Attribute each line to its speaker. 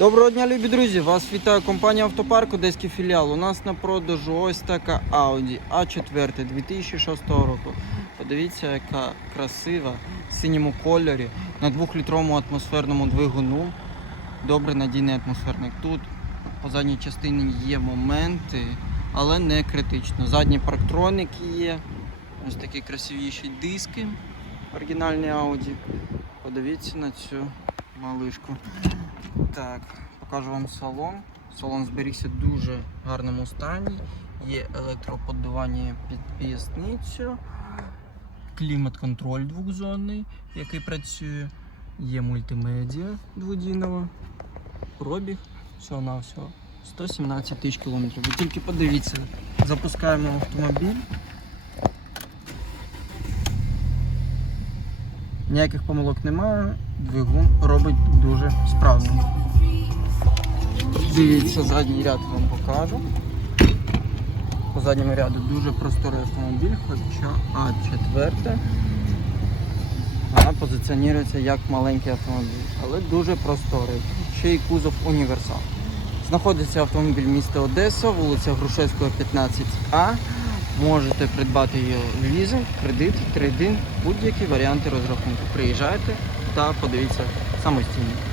Speaker 1: Доброго дня, любі друзі! Вас вітає компанія Автопарк, Одеський філіал. У нас на продажу ось така Audi A4 2006 року. Подивіться, яка красива в синьому кольорі на 2-літровому атмосферному двигуну. Добре надійний атмосферник. Тут по задній частині є моменти, але не критично. Задні парктроники є. Ось такі красивіші диски. Оригінальні Audi. Подивіться на цю малишку. Так, покажу вам салон. Салон зберігся в дуже гарному стані. Є електроподдування під поясницю, клімат-контроль двохзонний, який працює. Є мультимедіа дводійного. Пробіг всього на всього 117 тисяч кілометрів. Ви тільки подивіться, запускаємо автомобіль. Ніяких помилок немає, двигун робить дуже справно. Дивіться, задній ряд вам покажу. По задньому ряду дуже просторий автомобіль, хоча А4 вона позиціонується як маленький автомобіль, але дуже просторий. Ще й кузов універсал. Знаходиться автомобіль міста Одеса, вулиця Грушевського, 15А. Можете придбати її в лізинг, кредит, трейдинг, будь-які варіанти розрахунку. Приїжджайте та подивіться самостійно.